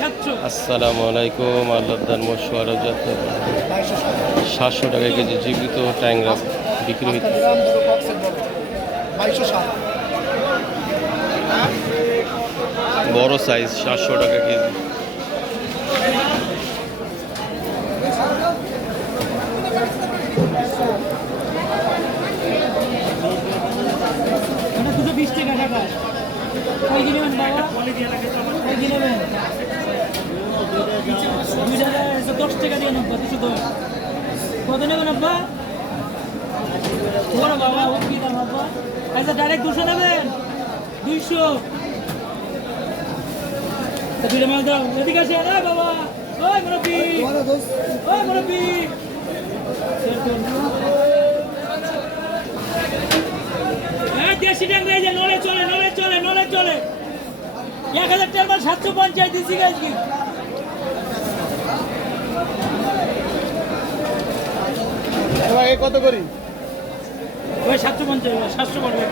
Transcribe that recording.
আসসালামু আলাইকুম। আল্লাহর দান মশওয়ারা যত 700 টাকা কেজি জীবিত ট্যাংরা বিক্রি হইতে। বড় সাইজ 700 টাকা কেজি। দুটো 20 টাকা টাকা কই দিবেন বাবা? কই দিবেন? 10 টাকা দিয়ে নেব 210। কত নেবেন আব্বা? বড় বাবা ও কি দাম আব্বা? আচ্ছা ডাইরেক্ট 200 নেবেন? 200। তো দুটো মাল দাও। এদিকে আসেন এ বাবা। ওই মুরব্বি। ওই মুরব্বি। দেশি ট্যাংরা এই যে নলে চলে 1000 টাকার মাল 750 দিছি আজকে। ভাই কত করি? ওই 750 700 করবে।